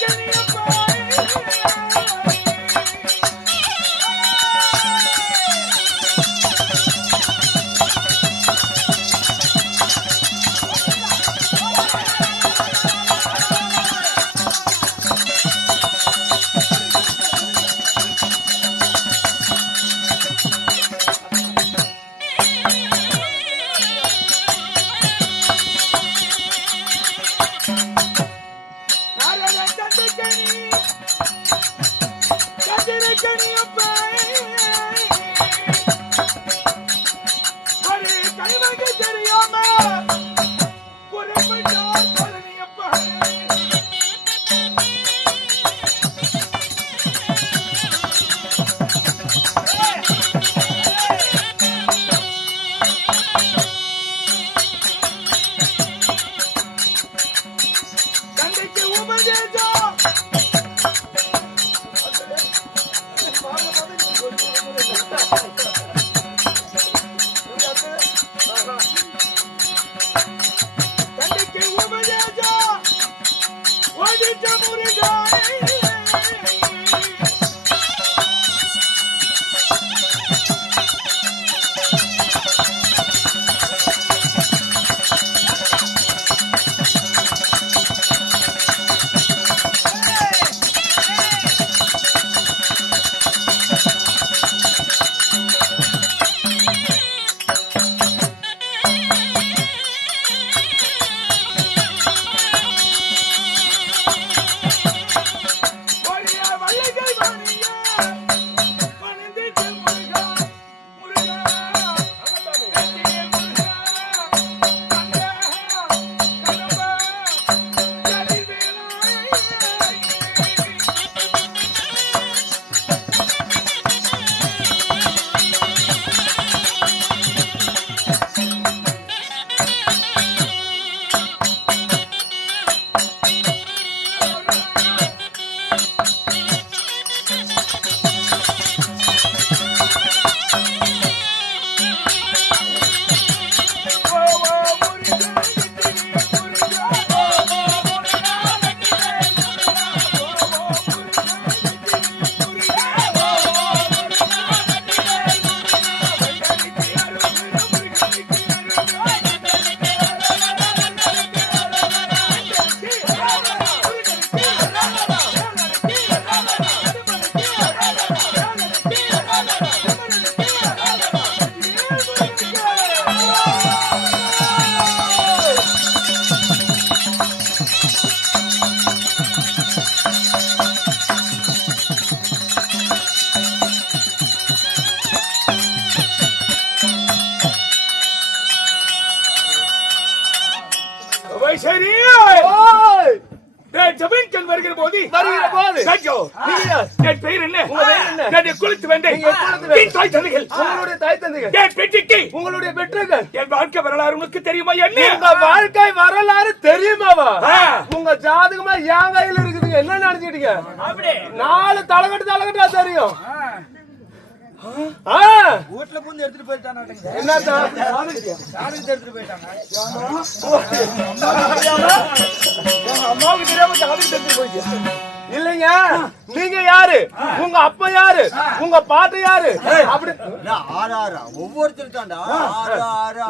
Gani, ராஜோ. என் பெயர் என்ன? நான் குளித்து வந்தேன். தாய் தந்தைகள் உங்களுடைய தாய் தந்தைகள். என் பெற்றிக்கு உங்களுடைய பெற்றோர்கள். என் வாழ்க்கை வரலாறு உனக்கு தெரியுமா? என்ன உங்க வாழ்க்கை வரலாறு தெரியுமாவா? உங்க ஜாதகமா என் கையில இருக்குதுங்க. என்ன நினைச்சிட்டீங்க? 4 தலைகட்டா தெரியும். வீட்டுல பூந்து எடுத்துட்டு போயிட்டாங்க. என்னத்தா எடுத்துட்டு போயிட்டாங்க. அம்மாவுக்கு தெரியாம ஜாதகம் தெரிஞ்சு போயிடுச்சு. இல்லைங்க, நீங்க யாரு? உங்க அப்பா யாரு? உங்க பாட்டு யாரு? அப்படி ஒவ்வொருத்தருக்காண்டா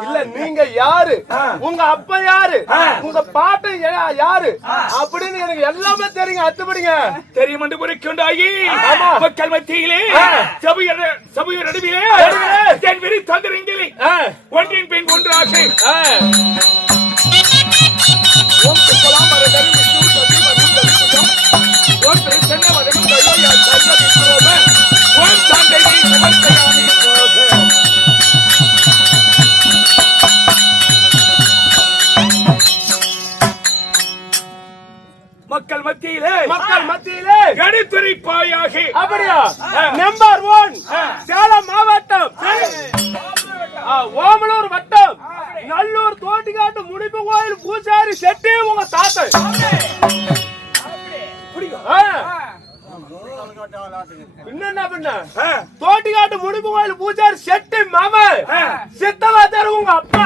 இல்ல, நீங்க யாரு? உங்க அப்பா யாரு? உங்க பாட்டு யாரு? அப்படின்னு எனக்கு எல்லாமே தெரியுங்க. அத்துப்படிங்க தெரியும் என்று குறிக்கொண்டாகி மக்கள் மத்தியிலே சபையர் நடுவிலே என் வெறி தந்திரங்களே ஒன்றின் பின் ஒன்றாக மக்கள் மத்தியிலே எடுத்துரைப்பாயாக. அப்படியா? நம்பர் 1 சேலம் மாவட்டம் ஓமலூர் வட்டம் நல்லூர் தோட்டிக்காட்டு முடிப்பு கோயில் பூசாரி செட்டி உங்க தாத்தா. என்ன பண்ண தோட்டிக்காட்டு முடிப்பு கோயில் பூசாரி செட்டி மாமா சித்தவா தரு உங்க அப்பா.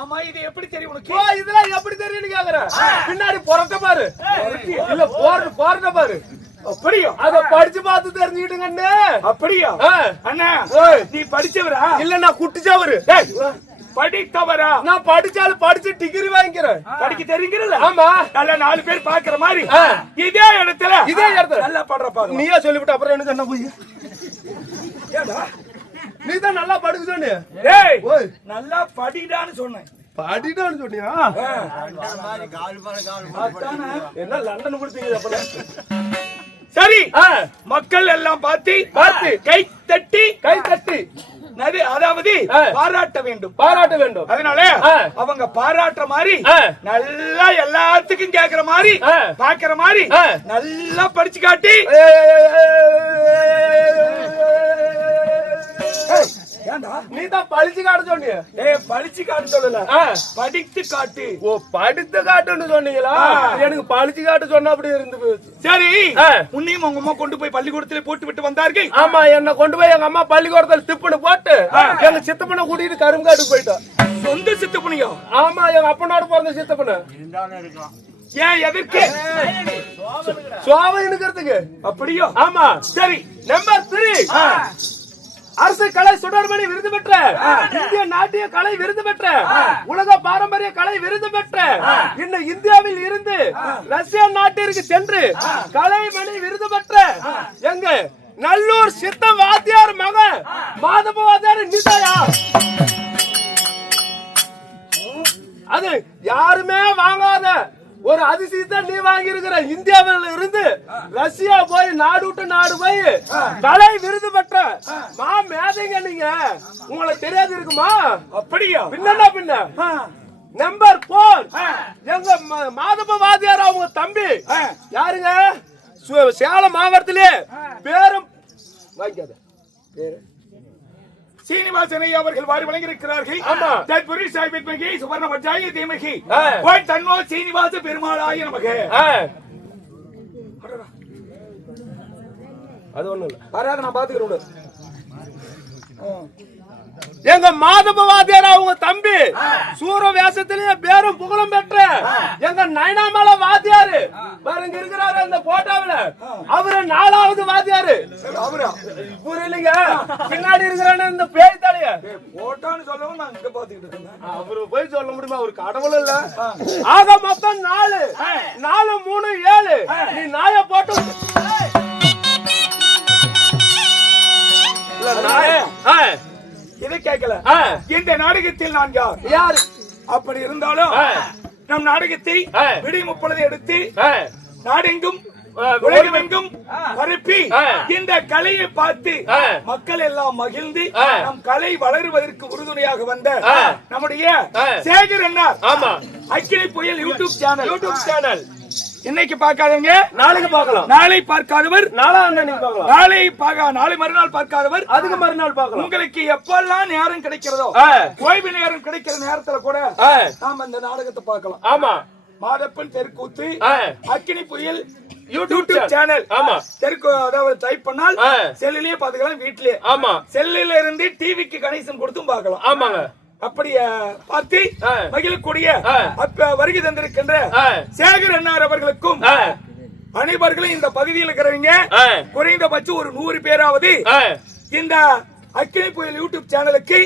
ஆமா, இது எப்படி தெரியும் உனக்கு? இதெல்லாம் எப்படி தெரியும்னு கேக்குறேன். பின்னாடி பொறட்ட பாரு, இல்ல போறட்ட பாரு. அப்படியா? அத படிச்சு பார்த்து தெரிஞ்சுக்கிட்டுங்க. அப்படியா? அண்ணா, நீ படிச்சவரா? இல்ல, நான் குட்டிச்சவரு. படித்தவரா? நான் படிச்சாலும் படிச்சு டிகிரி வாங்கிக்கிறேன். படிக்க தெரியுங்கல்ல? ஆமா. நல்ல 4 பேர் பாக்குற மாதிரி இதே இடத்துல நல்லா படுறப்பா. நீயே சொல்லிவிட்டு அப்புறம் என்ன சொன்ன போய்? நீ தான் நல்லா படிச்சுன்னு. ஏய், நல்லா படிடான்னு சொன்னேன். படிடான்னு சொன்னியா? என்ன லண்டன் கொடுத்தீங்க அப்ப? சரி, மக்கள் எல்லாம் பார்த்து கை தட்டி அதாவது பாராட்ட வேண்டும். அதனால அவங்க பாராட்டுற மாதிரி நல்லா எல்லாத்துக்கும் கேக்குற மாதிரி பாக்குற மாதிரி நல்லா படிச்சு காட்டி நீ தான் பழிச்சு காட்ட சொன்னீங்க. பழிச்சு காட்ட சொல்லல, படித்து காட்டு. ஓ, படித்து காட்டுன்னு சொன்னீங்களா? எனக்கு பழிச்சு காட்ட சொன்ன அப்படி இருந்து. சரி, உன்னையும் உங்க அம்மா கொண்டு போய் பள்ளிக்கூடத்துல போட்டு விட்டு வந்தார்கள். ஆமா, என்ன கொண்டு போய் எங்க அம்மா பள்ளிக்கூடத்துல திப்புன்னு போட்டு எங்க சித்தப்பனை கூட்டிட்டு கரும்காட்டுக்கு போயிட்டோம். சொந்த சித்தப்பனையோ? ஆமா, எங்க அப்பனோட பிறந்த சித்தப்பனை. ஏன் எதற்கு? சோவை இருக்கிறதுக்கு. அப்படியோ? ஆமா. சரி, நம்பர் 3 அரசு கலை சுடர்மணி விருது பெற்ற, இந்திய நாட்டிய கலை விருது பெற்ற, உலக பாரம்பரிய கலை விருது பெற்ற, இன்னும் இந்தியாவில் இருந்து ரஷ்யா நாட்டிற்கு சென்று கலைமணி விருது பெற்ற எங்க நல்லூர் சித்த வாத்தியார் மகன் மாதவ வாத்தியார் நிதாயா. அது யாருமே வாங்காத ஒரு அதிசயத்தை நீ வாங்கி இருக்கிற. இந்தியாவில் இருந்து ரஷ்யா போய் நாடு விட்டு நாடு போய் கலை விருது பெற்ற மேதைங்க நீங்க. உங்களுக்கு தெரியாது இருக்குமா? அப்படியா? பின்ன நம்பர் 4 எங்க மாதவ வாத்தியார் அவங்க தம்பி. யாருங்க? சேலம் மாவட்டத்திலே பேரும் வாங்கிக்காத பேரு சீனிவாசனை அவர்கள் வாரி வழங்கியிருக்கிறார்கள். ஆமா. தற்புரி சாய்வித்மகி சுவர்ண வஜ்ஜாய தீமகி ஓய் தன்னோ சீனிவாச பெருமாளாய நமக்கு. அது ஒண்ணும் இல்ல, வராத நான் பாத்துக்கிறேன். எங்க மாதவ வாத்தியார் அவங்க தம்பி சூர வேஷத்திலேயே பேரும் புகழும் பெற்ற எங்க நயனாமலை வாத்தியாரு பாருங்க இருக்கிறாரு அந்த போட்டோவில். அவரு 4வது வாத்தியாரு. இவரு இல்லைங்க, பின்னாடி இருக்கிறான இந்த பேய் தலைய போட்டோன்னு சொல்லவும் நான் இங்க பாத்துக்கிட்டு இருக்கேன். அவரு போய் சொல்ல முடியுமா? அவரு கடவுள் இல்ல. ஆக மொத்தம் 4 4 3 7. நீ நாய போட்டு இதை கேட்கல. இந்த நாடகத்தில் நான் யார்? அப்படி இருந்தாலும் நம் நாடகத்தை விடி 30 எடுத்து நாடெங்கும் உலகமெங்கும் பரப்பி இந்த கலையை பார்த்து மக்கள் எல்லாம் மகிழ்ந்து நம் கலை வளருவதற்கு உறுதுணையாக வந்த நம்முடைய சேகர் அண்ணா அக்கினி புயல் யூடியூப் சேனல் இன்னைக்கு பார்க்காதவங்க நாளைக்கு பார்க்கலாம். நாளை பார்க்காதவர் நாளை மறுநாள் பார்க்காதவர் அதுக்கு மறுநாள் பார்க்கலாம். உங்களுக்கு எப்பெல்லாம் நேரம் கிடைக்கிறதோ ஓய்வு நேரம் கிடைக்கிற நேரத்துல கூட நாம இந்த நாடகத்தை பார்க்கலாம். ஆமா, மாதப்பன் தெருக்கூத்து அக்கினி புயல் யூடியூப் சேனல் தெருக்கு, அதாவது டைப் பண்ணால் செல்லிலேயே பாத்துக்கலாம், வீட்லயே. ஆமா, செல்லில இருந்து டிவிக்கு கனெக்ஷன் கொடுத்தும் பார்க்கலாம். ஆமாங்க. அப்படி பார்த்து மகிழக்கூடிய வருகை தந்திருக்கின்ற சேகர் அண்ணார் அவர்களுக்கும் அனைவர்களும் இந்த பகுதியில் இருக்கிறவங்க குறைந்தபட்சம் ஒரு 100 பேராவது இந்த அக்கினி புயல் யூடியூப் சேனலுக்கு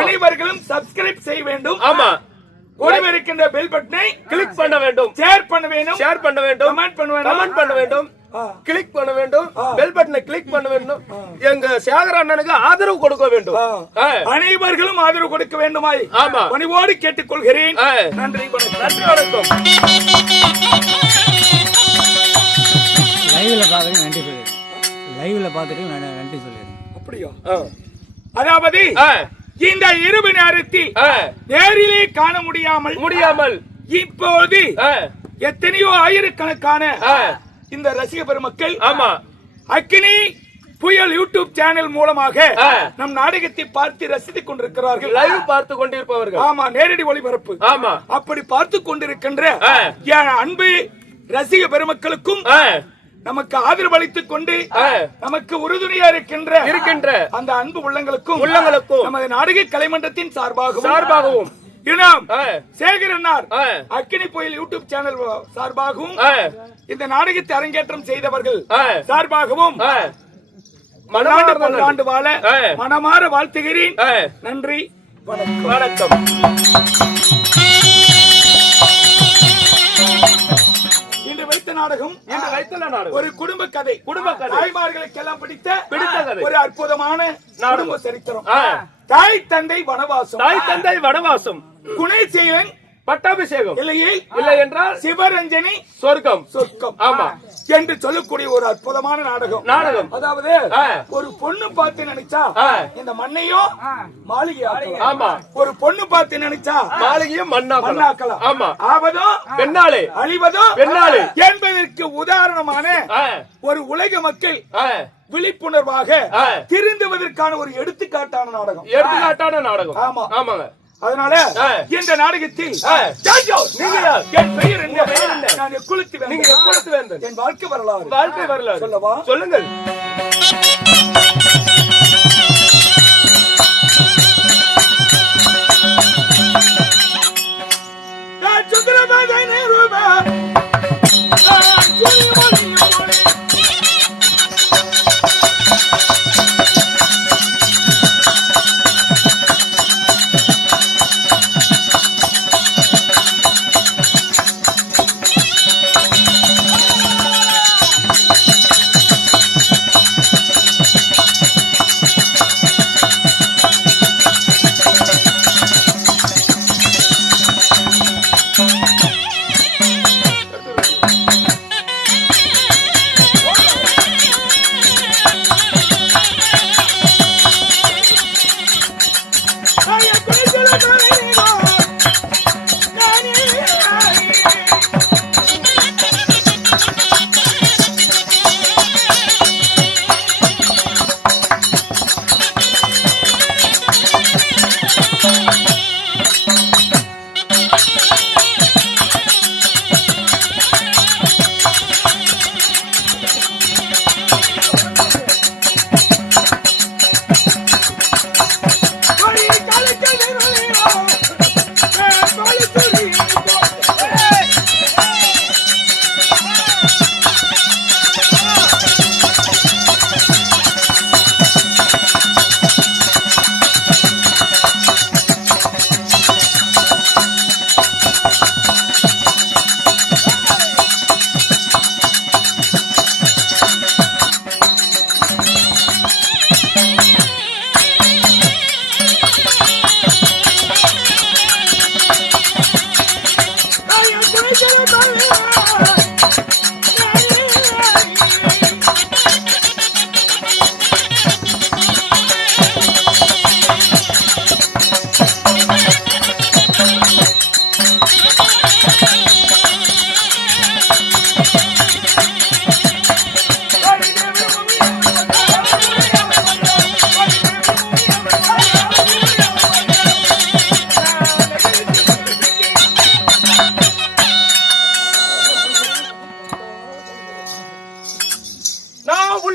அனைவர்களும் சப்ஸ்கிரைப் செய்ய வேண்டும். ஆமா, கூடவே இருக்கின்ற பெல் பட்டனை கிளிக் பண்ண வேண்டும், ஷேர் பண்ண வேண்டும், கமெண்ட் பண்ண வேண்டும், கிளிக் பண்ண வேண்டும், பெல் பட்டனை கிளிக் பண்ண வேண்டும். எங்க சேகர் அண்ணனுக்கு ஆதரவு கொடுக்க வேண்டும். அனைவர்களும் ஆதரவு கொடுக்க வேண்டுமாய் பணிவோடு கேட்டுக் கொள்கிறேன். நன்றி வணக்கம். லைவ்ல பாக்குறேன், நன்றி சொல்லிடுறேன். லைவ்ல பாத்துட்டு நன்றி சொல்லிடுறேன். அப்படியா? அதாவது இந்த இரவு நேரத்தில் நேரிலே காண முடியாமல் இப்போது எத்தனையோ ஆயிரக்கணக்கான இந்த ரசிக பெருமக்கள் அக்கினி புயல் யூடியூப் சேனல் மூலமாக நம் நாடகத்தை பார்த்து ரசித்துக் கொண்டிருக்கிறார்கள். லைவ் பார்த்து கொண்டிருப்பவர்கள். ஆமா, நேரடி ஒளிபரப்பு. ஆமா, அப்படி பார்த்து கொண்டிருக்கின்ற என் அன்பு ரசிக பெருமக்களுக்கும் நமக்கு ஆதரவு அளித்துக் கொண்டு நமக்கு உறுதுணையா இருக்கின்ற அந்த அன்பு உள்ளங்களுக்கும் நமது நாடக கலைமன்றத்தின் சார்பாகவும் சேகர் அண்ணார் அக்கினி புயல் யூடியூப் சேனல் சார்பாகவும் இந்த நாடகத்தை அரங்கேற்றம் செய்தவர்கள் சார்பாகவும் ஆண்டு வாழ மனமாற வாழ்த்துகிறேன். நன்றி, வணக்கம். இன்று வைத்த நாடகம் ஒரு குடும்ப கதை. தாய்மார்களுக்கெல்லாம் பிடித்த ஒரு அற்புதமான குடும்ப சரித்திரம். தாய் தந்தை வனவாசம். குணசீலன் பட்டாபிஷேகம் இல்லை என்றால் சிவரஞ்சனி சொர்க்கம். ஆமா என்று சொல்லக்கூடிய ஒரு அற்புதமான நாடகம். அதாவது ஒரு பொண்ணு பார்த்து நினைச்சா இந்த மண்ணையும் மாளிகை ஆக்கலாம். ஆமா, ஒரு பொண்ணு பார்த்து நினைச்சா மாளிகையும் மண்ணாக்கலாம். ஆமா, ஆவதும் பெண்ணாலே அழிவதும் பெண்ணாலே என்பதற்கு உதாரணமான ஒரு உலக மக்கள் விழிப்புணர்வாக திருந்துவதற்கான ஒரு எடுத்துக்காட்டான நாடகம். ஆமா, ஆமாங்க. அதனால இந்த நாடகத்தில் என் பெயர் என்ன, நான் குளித்து வேந்தன், என் வாழ்க்கை வரலாறு சொல்லவா? சொல்லுங்கள்.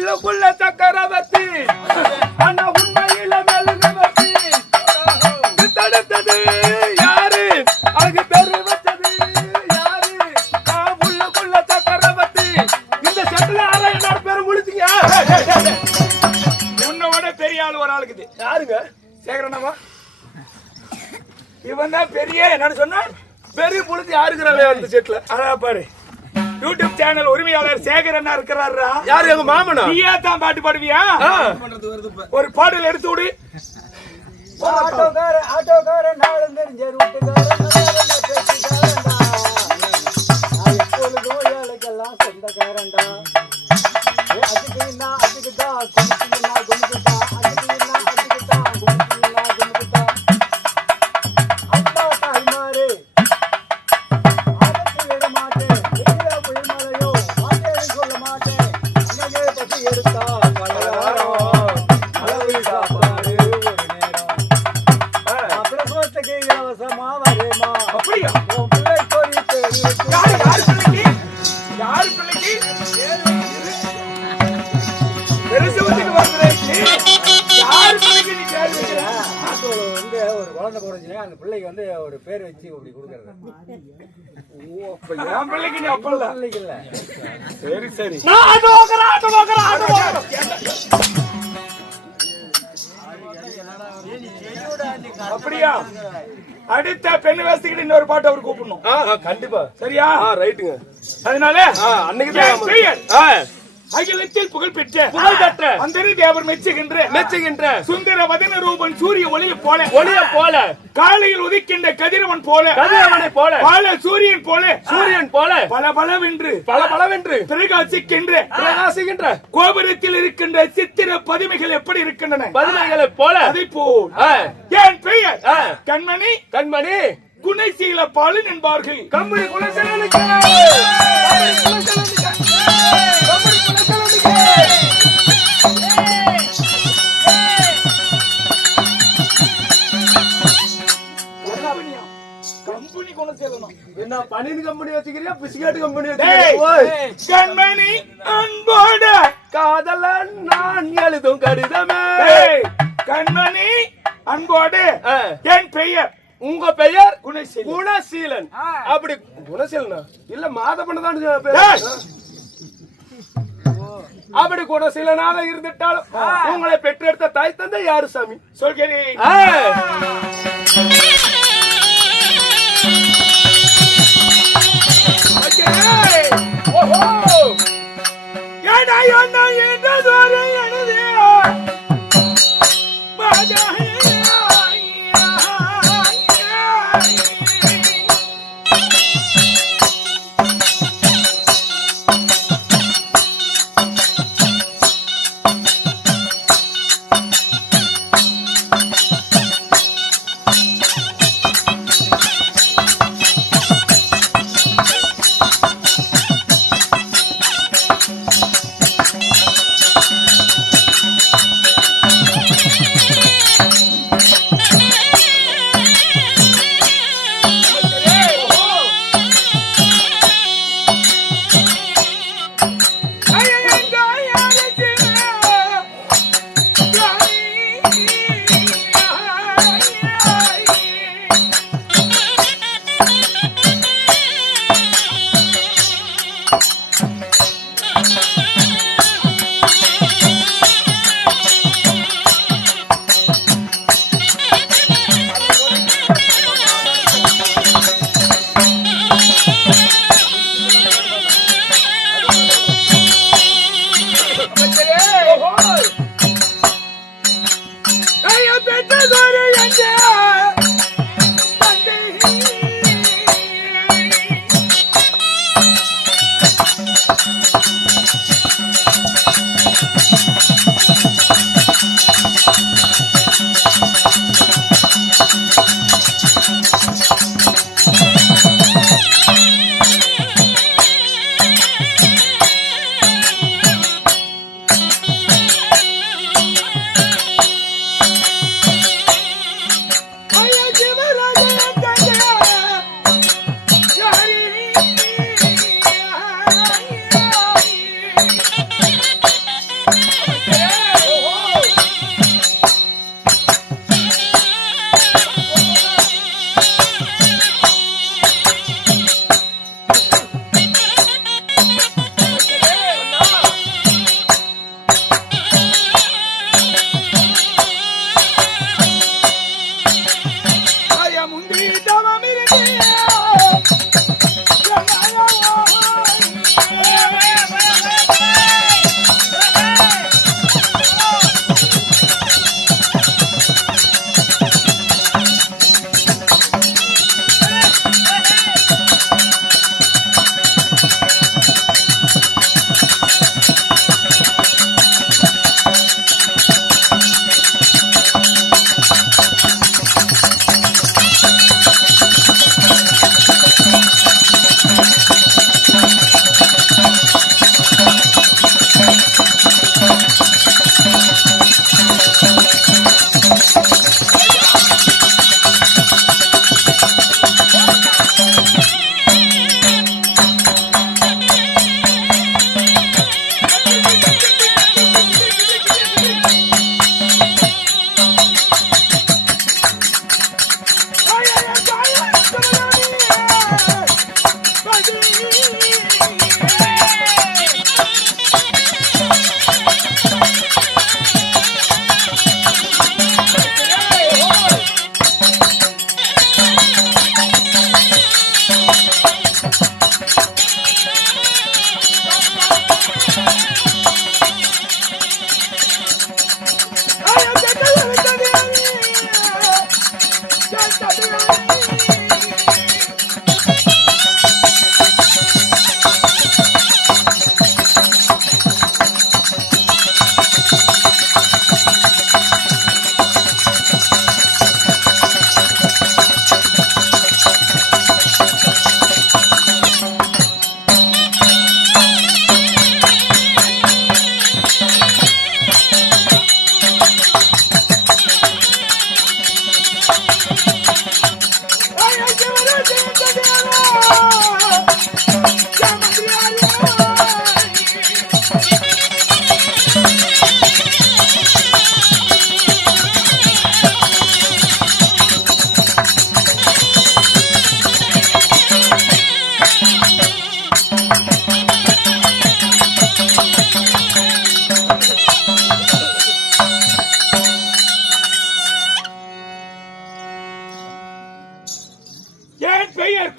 உள்ளுக்குள்ள சக்கரவர்த்தி ஆனா உண்மையில மெழுகுவர்த்தி தடுத்தது யாரு அழகு பெரு வச்சது யாரு உள்ளுக்குள்ள சக்கரவர்த்தி இந்த செட்டில் ஆற என்ன பேரு முடிச்சீங்க உன்னோட பெரிய ஆள் ஒரு ஆளுக்குது யாருங்க சேகரனவா இவன் தான் பெரிய என்னன்னு சொன்னா பெரிய புளிச்சு யாருக்குறாங்க அந்த செட்ல அதான் பாரு யூடியூப் சேனல் உரிமையாளர் சேகரன் இருக்கிறாரா யாரு எங்க மாமனா நீயா தான் பாட்டு பாடுவியா ஒரு பாடல் எடுத்து விடு ஆட்டோக்கார நாளும் தெரிஞ்ச எப்பொழுதும் ஏழைக்கெல்லாம் சொந்தக்காரண்டா அதுக்குன்னா அதுக்குதா கும்பிட்டுன்னா கும்பிட்டுட்டா அதுக்குன்னா அதுக்குதா கும்பிட்டுன்னா கும்பிட்டுட்டா அப்பா தாய்மாரே ஆபத்தில் விட மாட்டேன் எங்கேயோ புயமலையோ மாட்டேன்னு சொல்ல மாட்டேன் அங்கங்கே பசி எடுத்தா பலகாரம் அளவு சாப்பாடு ஒரு நேரம் பிரசவத்துக்கு இலவசமா வரேமா அப்படியா உன் பிள்ளை கோரி தேடி யாரு பிள்ளைக்கு பெருசுவத்துக்கு வருகிறேன் யாரு பிள்ளைக்கு நீ கேள்வி வைக்கிற வந்து ஒரு குழந்தை பிறந்துச்சுன்னா அந்த பிள்ளைக்கு வந்து ஒரு பேர் வச்சு இப்படி கொடுக்கறது என் பிள்ளைக்கு நீ அப்பல்ல பிள்ளைக்கு இல்ல சரி சரி நான் ஆட்டோக்காரன் அப்படியா அடுத்த பெண் வேஸ்திக்கிட்டு இன்னொரு பாட்டு அவர் கூப்பிடணும் கண்டிப்பா சரியா ரைட்டுங்க அதனால அன்னைக்கு என் பெயர் அகிலத்தில் புகழ்பெற்ற அந்தரி தேவர் மெச்சுகின்ற சுந்தர வதன ரூபன் சூரிய ஒளியை போல போல காலையில் உதிக்கின்ற கதிரவன் போல கதிரவனை போல பல சூரியன் போல பல பலவென்று பிரகாசிக்கின்ற கோபுரத்தில் இருக்கின்ற சித்திர பதுமைகள் எப்படி இருக்கின்றன பதுமைகளை போல அதை போல் என் பெயர் கண்மணி குணசீல பாலன் என்பார்கள் கம்பெனி குலசேலனுக்கு கம்பெனி குணசேலனம் என்ன பனின் கம்பெனி வச்சுக்கிறியா பிஸ்கட் கம்பெனி கண்மணி அன்போட காதலன் நான் எழுதும் கடிதமே கண்மணி அன்போடு என் பெயர் உங்க பெயர் குணசீலன் குணசீலன் அப்படி குணசீலனா இல்ல மாதப்பன் தான் அப்படி குணசீலனாக இருந்துட்டாலும் உங்களை பெற்றெடுத்த தாய் தந்தை யாரு சாமி சொல்கிறேன்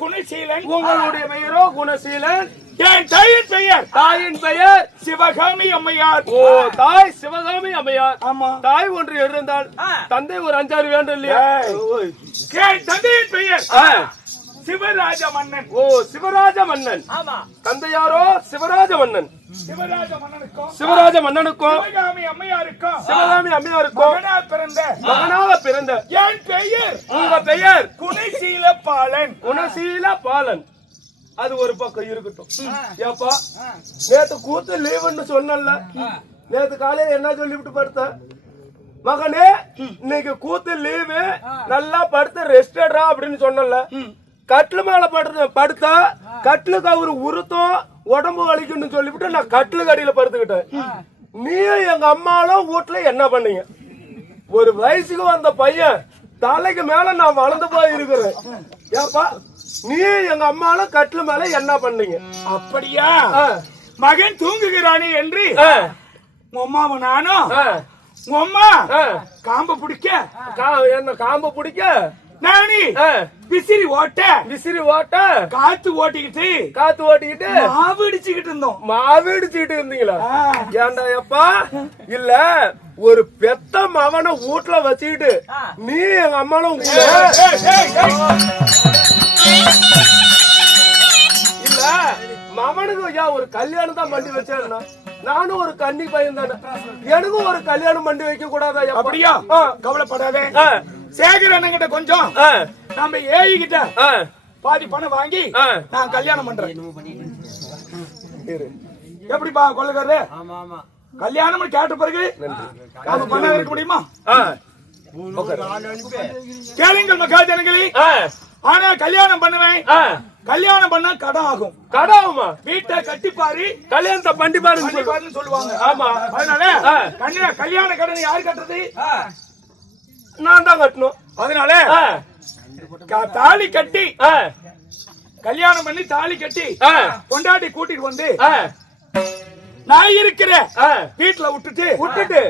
குணசீலன். உங்களுடைய பெயரோ குணசீலன். என் தாயின் பெயர் தாயின் பெயர் சிவகாமி அம்மையார். ஓ, தாய் சிவகாமி அம்மையார். ஆமா. தாய் ஒன்று இருந்தால் தந்தை ஒரு 5-6 வேண்டும் இல்லையா? என் தந்தையின் பெயர் சிவராஜ மன்னன். ஓ, சிவராஜ மன்னன். ஆமா. தந்தையாரோ சிவராஜ மன்னன். சிவராஜ மன்னனுக்கும் சிவராஜ மன்னனுக்கும் சிவகாமி அம்மையாருக்கும் சிவகாமி அம்மையாருக்கும் மகனாக பிறந்த என் பெயர் உங்க பெயர் குணசீல பாலன். குணசீல பாலன். அது ஒரு பக்கம் இருக்கட்டும். ஏப்பா, நேத்து கூத்து லீவுன்னு சொன்னல, நேத்து காலையில என்ன சொல்லிவிட்டு படுத்த? மகனே, இன்னைக்கு கூத்து லீவு, நல்லா படுத்து ரெஸ்ட் எடுறா அப்படின்னு சொன்னல. கட்லு மேல படுத்தா கட்லுக்கு அவரு உருத்தம் உடம்பு வலிக்குன்னு சொல்லிவிட்டு நான் கட்லு கடியில படுத்துக்கிட்டேன். நீயும் எங்க அம்மாவும் வீட்டுல என்ன பண்ணீங்க? ஒரு வயசுக்கு வந்த பையன் தலைக்கு மேல நான் வளர்ந்து போய் இருக்கிறேன். ஏப்பா, நீ எங்க அம்மாவும் கட்லு மேல என்ன பண்ணீங்க? அப்படியா? மகன் தூங்குகிறானே என்று உம்மாவும் நானும் உம்மா காம்ப பிடிக்க என்ன காம்ப பிடிக்க நானி விசிறி ஓட்ட காத்து ஓட்டிக்கிட்டு மாவு இடிச்சுக்கிட்டு இருந்தோம். மாவு இடிச்சுக்கிட்டு இருந்தீங்களா? ஏண்டா எப்பா, இல்ல ஒரு பெத்த மகனை வீட்டுல வச்சுக்கிட்டு நீ எங்க அம்மாவும் இல்ல மகனுக்கு ஒரு கல்யாணம் தான் பண்ணி வச்சேன்னா, நானும் ஒரு கன்னி பையன் தானே, எனக்கும் ஒரு கல்யாணம் பண்ணி வைக்க கூடாதா? அப்படியா? கவலைப்படாதே. சேகர் அண்ணங்கிட்ட கொஞ்சம் நம்ம ஏஐ கிட்ட பாதி பணம் வாங்கி நான் கல்யாணம் பண்றேன். எப்படிப்பா கொள்ளுக்காரு? கல்யாணம் கேட்ட பிறகு நாம பண்ண இருக்க முடியுமா? கேளுங்கள் மகாஜனங்களே. ஆனா கல்யாணம் பண்ணுவேன். கல்யாணம் பண்ணா கடன் ஆகும். கடன் ஆகுமா? வீட்டை கட்டிப்பாரு, கல்யாணத்தை பண்ணிப்பாருன்னு சொல்லுவாங்க. ஆமா. அதனால கல்யாண கடன் யாரு கட்டுறது? நான் தான் கட்டணும். அதனால தாலி கட்டி கல்யாணம் பண்ணி தாலி கட்டி பொண்டாட்டி கூட்டிட்டு வந்து நான் இருக்கிற வீட்டுல விட்டுட்டு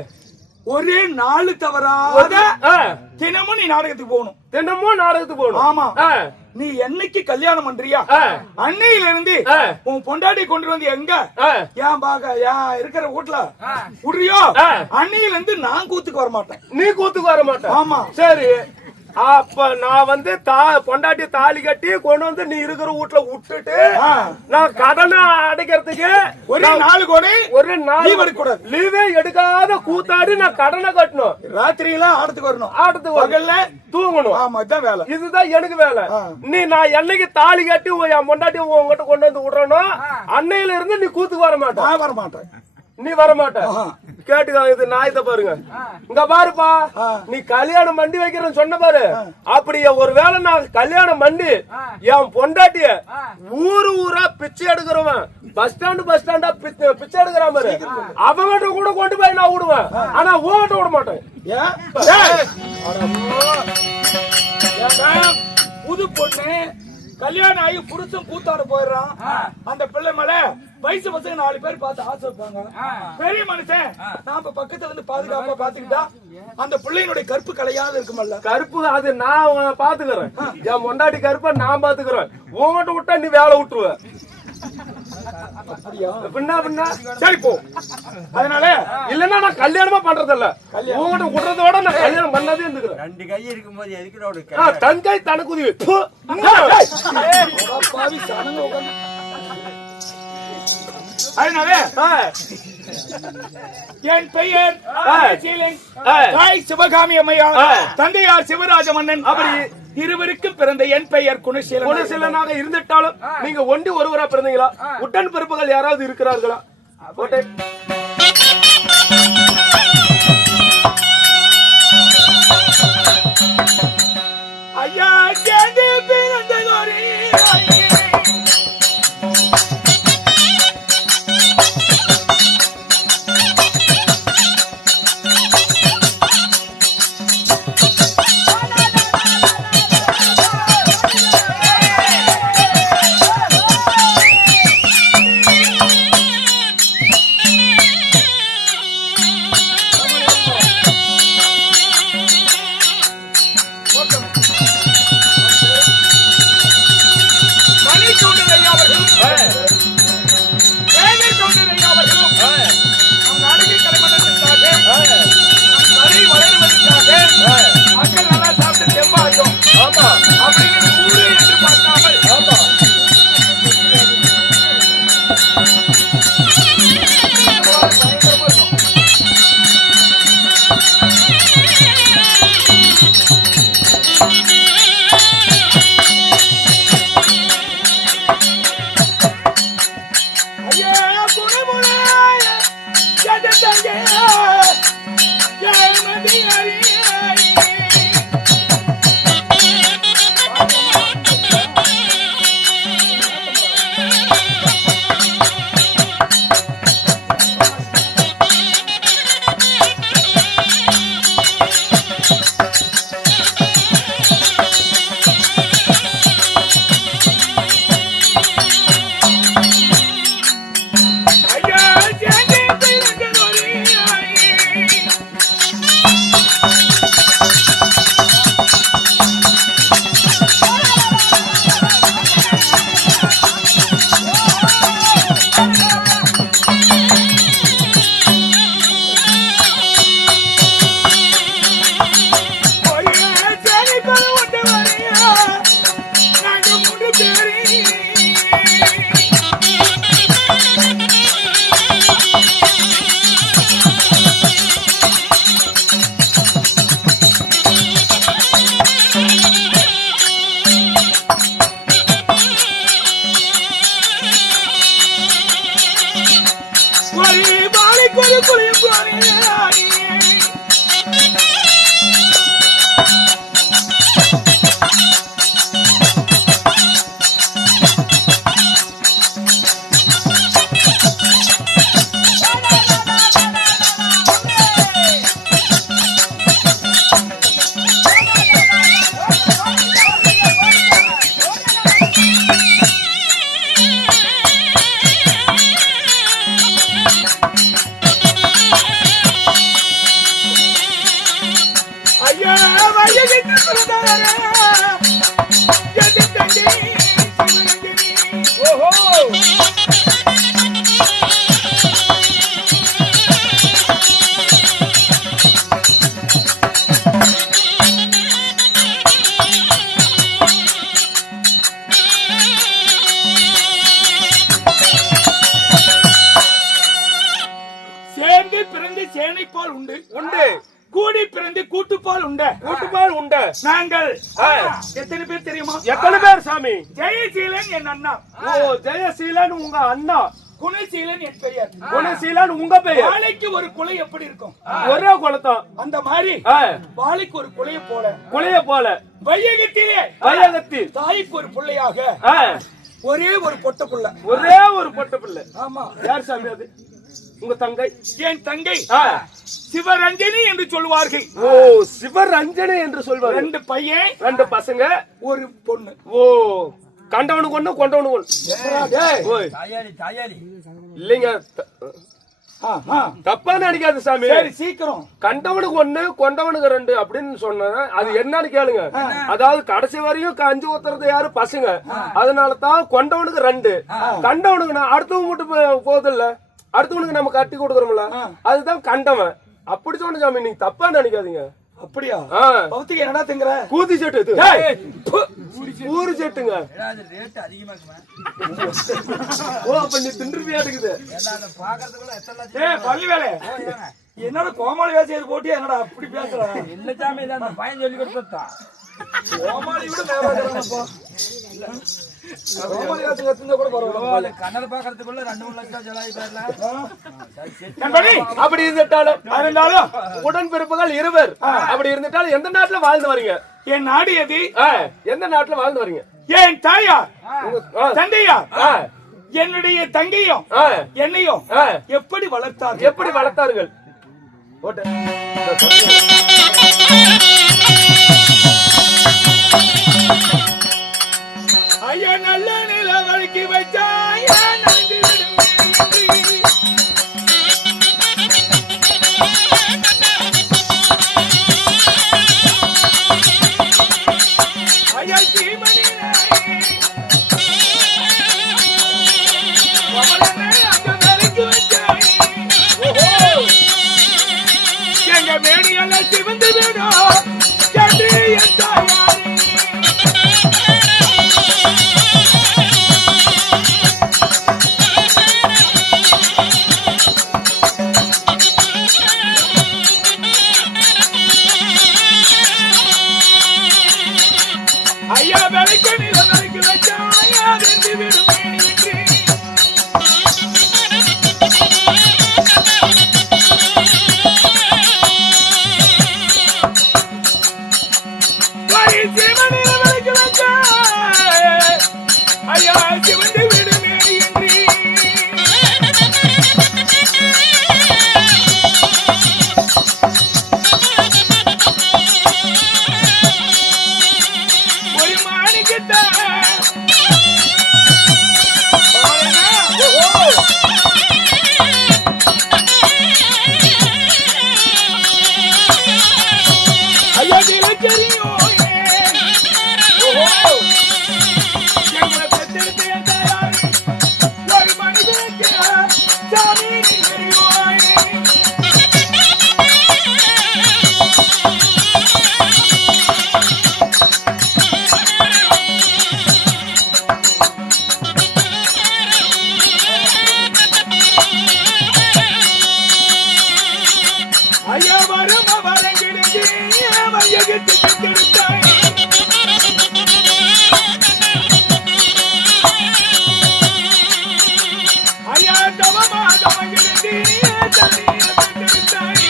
ஒரே நாலு தவறாத தினமும் நீ நாடகத்துக்கு போகணும். ஆமா. நீ என்னைக்கு கல்யாணம் பண்றியா அன்னையில இருந்து உன் பொண்டாட்டி கொண்டு வந்து எங்க ஏன் பாக்க ஏன் இருக்கிற வீட்டுல விடுறியோ அன்னையில இருந்து நான் கூத்துக்கு வர மாட்டேன். நீ கூத்துக்கு வர மாட்டேன்? ஆமா. சரி, அப்ப நான் வந்து பொண்டாட்டி தாலி கட்டி கொண்டு வந்து நீ இருக்கிற வீட்டுல விட்டுட்டு நான் கடனை அடைக்கிறதுக்கு ஒரே 4 கோடி ஒரு நாள் எடுக்கக்கூடாது. லீவே எடுக்காத கூத்தாடி நான் கடனை கட்டணும். ராத்திரியெல்லாம் ஆடத்துக்கு வரணும். பகல்ல தூங்கணும். ஆமா, இதுதான் வேலை. இதுதான் எனக்கு வேலை. நான் என்னைக்கு தாலி கட்டி என் பொண்டாட்டி உங்ககிட்ட கொண்டு வந்து விடுறனோ அன்னையில இருந்து நீ கூத்துக்கு வர மாட்டேன். நான் வர மாட்டேன். நீ வரமாட்ட. கேட்டுக்கா, இது நாயத்தை பாருங்க. இங்க பாருப்பா, நீ கல்யாணம் பண்ணி வைக்கிறேன்னு சொன்ன பாரு. அப்படியே ஒருவேளை நான் கல்யாணம் பண்ணி என் பொண்டாட்டிய ஊரா பிச்சை எடுக்கிறவன் பஸ் ஸ்டாண்டா பிச்சை எடுக்கிறான் பாரு, அவங்கிட்ட கூட கொண்டு போய் நான் விடுவேன். ஆனா உங்ககிட்ட விட மாட்டேன். புது பொண்ணு கல்யாணம் ஆகி புருஷன் கூத்தாட போயிடுறான். அந்த பிள்ளை மேல வயசு பசங்க 4 பேர் பார்த்து ஆசை வைப்பாங்க. பெரிய மனுஷன் நாம பக்கத்துல இருந்து பாதுகாப்பா பாத்துக்கிட்டா அந்த பிள்ளையினுடைய கருப்பு கலையாத இருக்குமல்ல. கருப்பு அது நான் பாத்துக்கிறேன். என் பொண்டாட்டி கருப்பா நான் பாத்துக்கிறேன். உங்ககிட்ட விட்டா நீ வேலை விட்டுருவ. பின்னா சரி போ. அதனால இல்லன்னா நான் கல்யாணமா பண்றதில்ல. உங்ககிட்ட விடுறதோட நான் கல்யாணம் பண்ணதே இருந்துக்கிறேன். 2 கை இருக்கும்போது எதுக்கு தன் கை தனக்கு உதவி. பாவி சனங்க உட்கார்ந்து. அதனால என் பெயர் சீலன், தாய் சிவகாமி அம்மையார், தந்தையார் சிவராஜ மன்னன். அப்படி இருவருக்கும் பிறந்த என் பெயர் குணசீலன். குணசீலனாக இருந்துட்டாலும் நீங்க ஒண்டி ஒருவரா பிறந்தீங்களா? உடன் பிறப்புகள் யாராவது இருக்கிறார்களா? ஐயா சேர்ந்து பிறந்ததொரு மக்கள் நல்லா சாப்பிட்டு தெம்பாட்டும் அப்படின்னு ஊரு என்று பார்க்காமல் சேனைப்பால் உண்டு உண்டு, கூடி பிறந்து கூட்டுப்பால் உண்டு கூட்டுப்பால் உண்டு. நாங்கள் எத்தனை பேர் தெரியுமா? எத்தனை பேர் சாமி? ஜெயசீலன் என் அண்ணா. ஓ, ஜெயசீலன் உங்க அண்ணா. குணசீலன் என் பெயர். குணசீலன் உங்க பெயர். வாழைக்கு ஒரு குலை எப்படி இருக்கும்? ஒரே குலத்தான். அந்த மாதிரி வாழைக்கு ஒரு குலைய போல வையகத்திலே வையகத்தில் தாய்க்கு ஒரு பிள்ளையாக ஒரே ஒரு பொட்ட பிள்ளை. ஒரே ஒரு பொட்ட பிள்ளை. ஆமா. யார் சாமி அது? உங்க தங்கை? என் தங்கை சிவரஞ்சனி என்று சொல்வார்கள். ஓ, சிவரஞ்சனி என்று சொல்வார்கள். 2 பையன் 2 பசங்க, ஒரு பொண்ணு. ஓ, கண்டவனுக்கு ஒண்ணு கொண்டவனுக்கு ஒண்ணு. ஓய். இல்லைங்க தப்பா நினைக்காது சாமி. சரி சீக்கிரம். கண்டவனுக்கு ஒண்ணு கொண்டவனுக்கு 2 அப்படின்னு சொன்ன அது என்னன்னு கேளுங்க. அதாவது கடைசி வரையும் கஞ்சி ஊத்துறது யாரு? பசங்க. அதனாலதான் கொண்டவனுக்கு 2, கண்டவனுக்கு நான் அடுத்தவங்க மட்டும் போதில்ல, அடுத்தவனுக்கு நம்ம கட்டி கொடுக்கறோம்ல, அதுதான் கண்டவன். அப்படி சொன்ன சாமி, நீங்க தப்பா நினைக்காதீங்க. அப்படியா? பௌத்திக என்னடா திங்கற? கூதி செட்டு ஊரு செட்டுங்க. ஓ அப்ப நீ தின்றுவியா இருக்குது. பள்ளி வேலை என்னோட கோமாளி வேசையை போட்டு என்னடா அப்படி பேசுற? இல்ல சாமி, பையன் சொல்லி கொடுத்தா கோமாளி விட நேரம் கோமாளி வேசை கத்துங்க கூட பரவாயில்ல. கண்ணல பாக்குறதுக்குள்ள 2-3 லட்சம் செலவாகி அப்படி இருந்தாலும் உடன்பிறப்புகள் 20 அப்படி இருந்துட்டாலும் எந்த நாட்டுல வாழ்ந்து வரீங்க? என் நாடு எது? எந்த நாட்டுல வாழ்ந்து வரீங்க? என் தாயா தந்தையா என்னுடைய தங்கையும் என்னையும் எப்படி வளர்த்தார்கள்? எப்படி வளர்த்தார்கள்? ஐயா நல்ல நில வழக்கி வச்சாய நன்றி ஐயா சீமணி அந்த வழக்கி வச்சாய் எங்க மேடியெல்லாம் சிவந்து விடும் சென்று என் தாயாரி. ஐயா விலைக்கு நில விலைக்கு வச்சாயா வெந்து விடுமே. சிவனில விலைக்கு வச்சாய் ஐயா சிவந்து விடுமே என்று ஒரு மாணிக்கத்தை ஐயா தெரியும் எங்களை பெற்றெடுத்த என் தாயாரே, ஒரு மனிதனுக்கு சாமி நீ தெரிவாய். ஐயா வரும் வரங்கிடுது மையகத்து பெற்றெடுத்தாய். ஐயா தவமாதவங்கிடுது தனியை பெற்றெடுத்தாய்.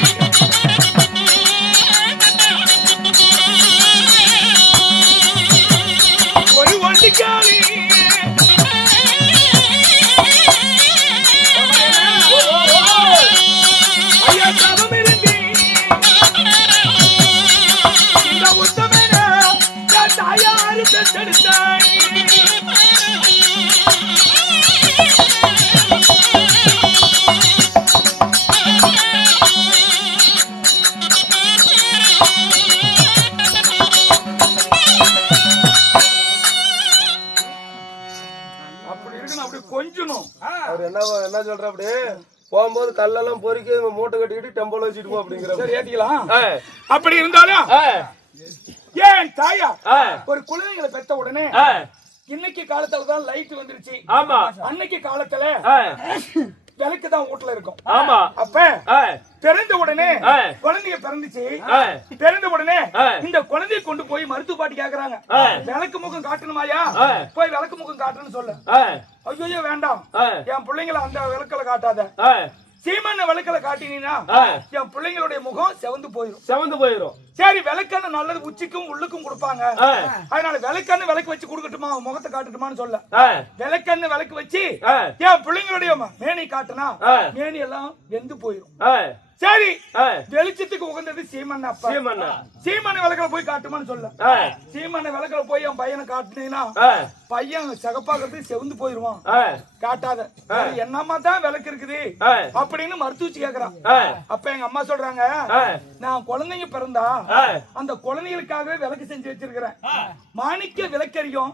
ஒரு ஒண்டிக்காரி ஐயா தவம் இருந்து இந்த உத்தமன தாயாரு பெற்றெடுத்தாய். அப்படி இருக்கணும், அப்படி கொஞ்சணும். அவர் என்ன சொல்ற? அப்படி போகும்போது கல்லெல்லாம் பொறுக்கி மூட்டை கட்டிக்கிட்டு டெம்போல வச்சுட்டு போ அப்படிங்கிற. சரி ஏத்திக்கலாம். அப்படி இருந்தாலும் ஏன் தாயா ஒரு குழந்தைகளை பெற்ற உடனே இன்னைக்கு காலத்துல தான் லைட் வந்துருச்சு. ஆமா. அன்னைக்கு காலத்துல விளக்கு தான் வீட்டுல இருக்கும். ஆமா. அப்ப பிறந்த உடனே குழந்தைய பிறந்துச்சு. பிறந்த உடனே இந்த குழந்தைய கொண்டு போய் மருத்துவ பாட்டி கேக்குறாங்க, விளக்கு முகம் காட்டணுமாயா? போய் விளக்கு முகம் காட்டுன்னு சொல்ல. ஐயோ வேண்டாம், என் பிள்ளைங்களை அந்த விளக்குல காட்டாத, சீமண்ண விளக்குல காட்டினீங்கன்னா என் பிள்ளைங்களுடைய முகம் செவந்து போயிரும். சரி விளக்கண்ண நல்லது உச்சிக்கும் உள்ளுக்கும் கொடுப்பாங்க, அதனால விளக்கண்ண விளக்கு வச்சு கொடுக்கட்டுமா, முகத்தை காட்டட்டுமான்னு சொல்ல. விளக்கண்ண விளக்கு வச்சு என் பிள்ளைங்களுடைய மேனி காட்டுனா மேனி எல்லாம் வெந்து போயிரும். சரி வெளிச்சத்துக்கு உகந்தது சீமண்ண. அப்ப சீமண்ண விளக்குல போய் காட்டுமான்னு சொல்ல. சீமண்ண விளக்குல போய் என் பையனை காட்டுனீங்கன்னா பையன் சகப்பாகிறது செவந்து போயிருவான் காட்டாத என்னம்மா தான் விளக்கு இருக்குது அப்படின்னு மருத்துவச்சி கேக்குறான். அப்ப எங்க அம்மா சொல்றாங்க, நான் குழந்தைங்க பிறந்தா அந்த குழந்தைகளுக்காகவே விளக்கு செஞ்சு வச்சிருக்கிறேன். மாணிக்க விளக்கறியும்,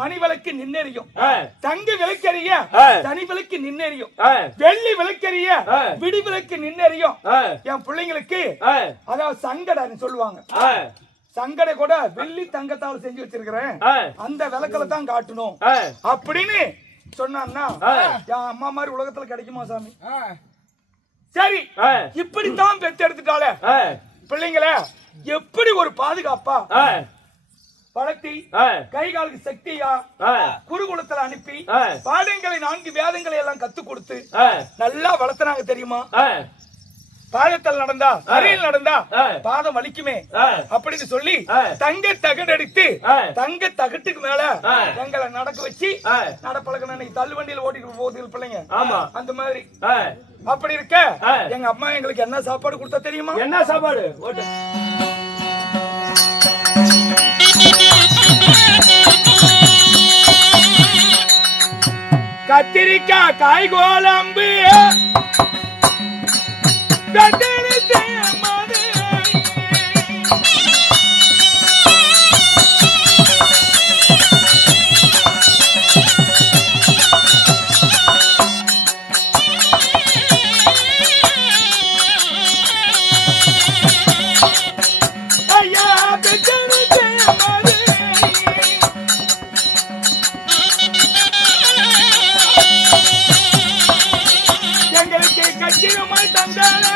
மணி விளக்கு நின்னெறியும், தங்க விளக்கறிய தனி விளக்கு நின்னெறியும், வெள்ளி விளக்கறிய விடி விளக்கு நின்னெறியும். என் பிள்ளைங்களுக்கு அதாவது சங்கடன்னு சொல்லுவாங்க. சங்கடை கூட வெள்ளி தங்கத்தால் செஞ்சு வச்சிருக்கிறேன், அந்த விளக்கல தான் காட்டணும் அப்படின்னு சொன்னான்னா என் அம்மா மாதிரி உலகத்துல கிடைக்குமா சாமி? சரி, இப்படித்தான் பெத்து எடுத்துட்டாலே பிள்ளைங்கள எப்படி ஒரு பாதுகாப்பா வளர்த்தி கை காலுக்கு சக்தியா குருகுலத்துல அனுப்பி பாடங்களை 4 வேதங்களை எல்லாம் கத்து கொடுத்து நல்லா வளர்த்துனாங்க தெரியுமா? பாதத்தில் நடந்தா அறையில் நடந்தா பாதம் வலிக்குமே அப்படின்னு சொல்லி தங்க தகடடித்து தங்க தகட்டுக்கு மேல எங்களை நடக்க வச்சு நடப்பழக்கம் தள்ளு வண்டியில ஓட்டிட்டு போகுது பிள்ளைங்க. ஆமா, அந்த மாதிரி. அப்படி இருக்க எங்க அம்மா எங்களுக்கு என்ன சாப்பாடு கொடுத்தா தெரியுமா? என்ன சாப்பாடு? கத்திரிக்காய் காய் கோலம்பு எங்களுக்கு கச்சிதமாய் தந்தானே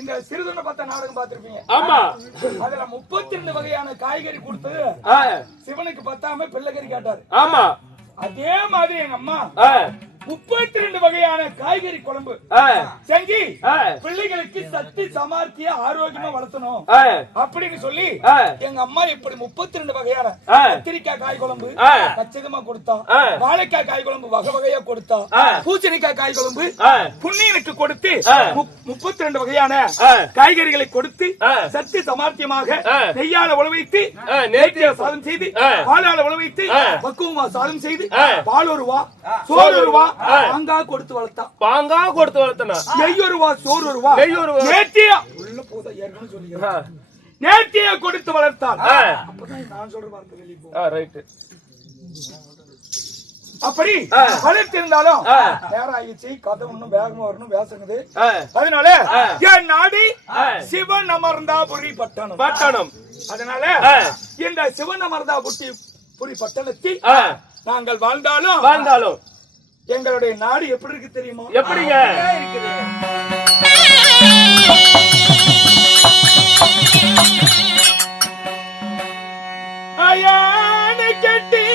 இந்த சிறுதுண்ண பத்த நாடகம் பார்த்திருப்பீங்க. ஆமா, அதுல 32 வகையான காய்கறி கொடுத்தது சிவனுக்கு பத்தாம பிள்ளைகறி கேட்டாரு. ஆமா, அதே மாதிரி எங்க அம்மா 32 வகையான காய்கறி குழம்பு செஞ்சு பிள்ளைகளுக்கு சத்து சமார்த்திய ஆரோக்கியமா வளர்த்தணும் அப்படின்னு சொல்லி எங்க அம்மா இப்படி 32 வகையான கத்திரிக்காய் காய் குழம்பு கச்சிதமா கொடுத்தா, வாழைக்காய் காய் குழம்பு வகை வகையா கொடுத்தா, பூசணிக்காய் காய் குழம்பு புண்ணியனுக்கு கொடுத்து 32 வகையான காய்கறிகளை கொடுத்து சத்து சமார்த்தியமாக நெய்யால உழவைத்து நேர்த்தியா சாதம் செய்து பாலால உழவைத்து பக்குவமா சாதம் செய்து பால் 1 ரூபா சோறு 1 ரூபா பாங்கா கொடுத்து வளர்த்தனா நெய் 1 ரூபா சோறு 1 ரூபா நேர்த்தியா உள்ள போதா ஏற்கனவே சொல்லிக்கிறேன் நேர்த்தியா கொடுத்து வளர்த்தான். அப்பதான் நான் சொல்ற வார்த்தை வெளிய போ. ரைட். அப்படி வளர்த்திருந்தாலும் நேரம் ஆயிடுச்சு, கதை இன்னும் வேகமா வரணும் பேசுறது. அதனால என் நாடி சிவன் அமர்ந்தாபுரி பட்டணம். அதனால இந்த சிவன் அமர்ந்தாபுரி பட்டணத்தில் நாங்கள் வாழ்ந்தாலும் எங்களுடைய நாடு எப்படி இருக்கு தெரியுமா? எப்படிங்க இருக்குது? அயானை கட்டி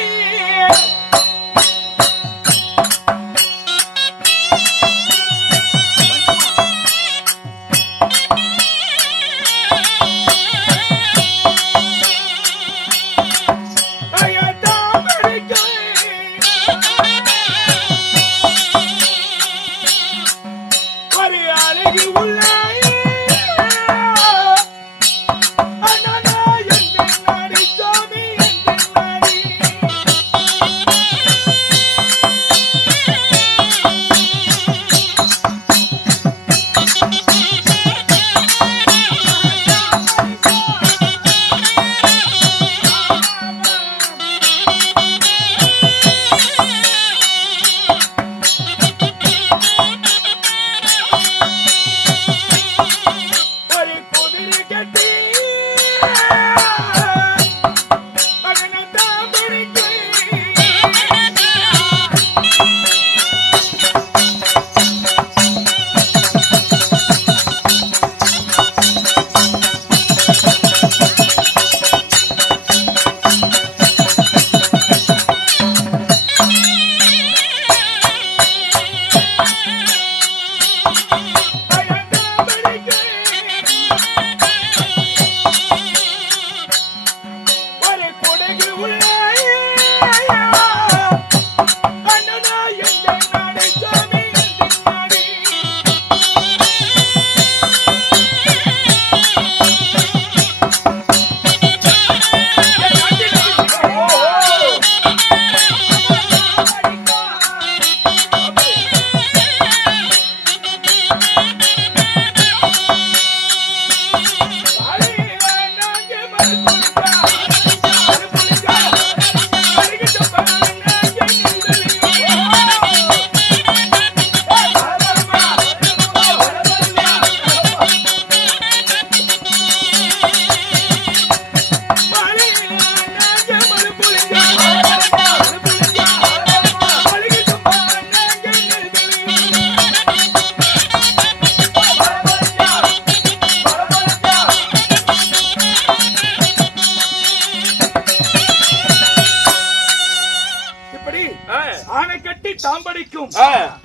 ஆனை கட்டி தாம்படிக்கும்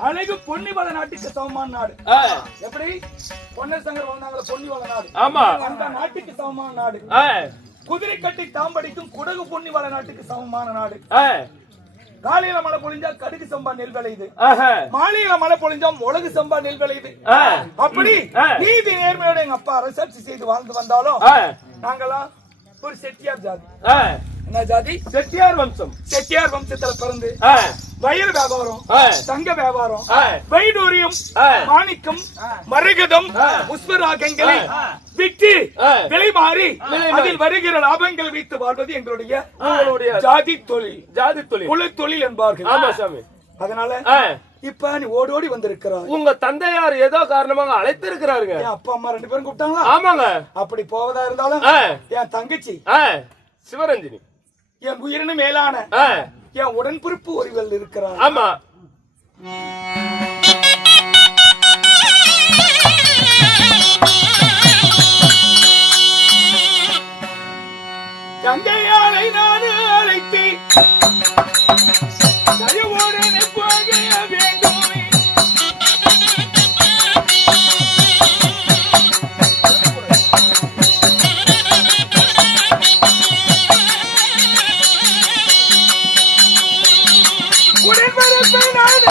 அழகு பொன்னிவள நாட்டுக்கு சமமான நாடு. எப்படி பொன்னர் சங்கர் வாழ்ந்தாங்கள பொன்னிவள நாடு, ஆமா, அந்த நாட்டுக்கு சமமான நாடு. குதிரை கட்டி தாம்படிக்கும் குடகு பொன்னிவள நாட்டுக்கு சமமான நாடு. காலையில மழை பொழிஞ்சா கடுகு சம்பா நெல் விளையுது, மாலையில மழை பொழிஞ்சா மிளகு சம்பா நெல் விளையுது. அப்படி நீதி நேர்மையோட எங்க அப்பா அரசாட்சி செய்து வாழ்ந்து வந்தாலும் நாங்கெல்லாம் ஒரு செட்டியார் ஜாதி. என்ன ஜாதி? செட்டியார் வம்சம். செட்டியார் வம்சத்துல பிறந்து வயல் வியாபாரம், தங்க வியாபாரம், வைடூரியம், மாணிக்கம், மரகதம், புஷ்பராகங்களை விட்டு விலை மாறி அதில் வருகிற லாபங்கள் வைத்து வாழ்வது எங்களுடைய ஜாதி தொழில். ஜாதி தொழில், குல தொழில் என்பார்கள். ஆமா சாமி. அதனால இப்ப நீ ஓடோடி வந்திருக்கிறார். உங்க தந்தையார் ஏதோ காரணமாக அழைத்திருக்கிறாருங்க. என் அப்பா அம்மா 2 பேரும் கூப்பிட்டாங்களா? ஆமாங்க. அப்படி போவதா இருந்தாலும் என் தங்கச்சி சிவரஞ்சினி, என் உயிரினு மேலான என் உடன்பிறப்பு ஒருவல் இருக்கிறார். ஆமா. தங்கையாளை நான் அழைத்து தருவோடனே போக வேண்டும். உடன்பிறப்பை நான்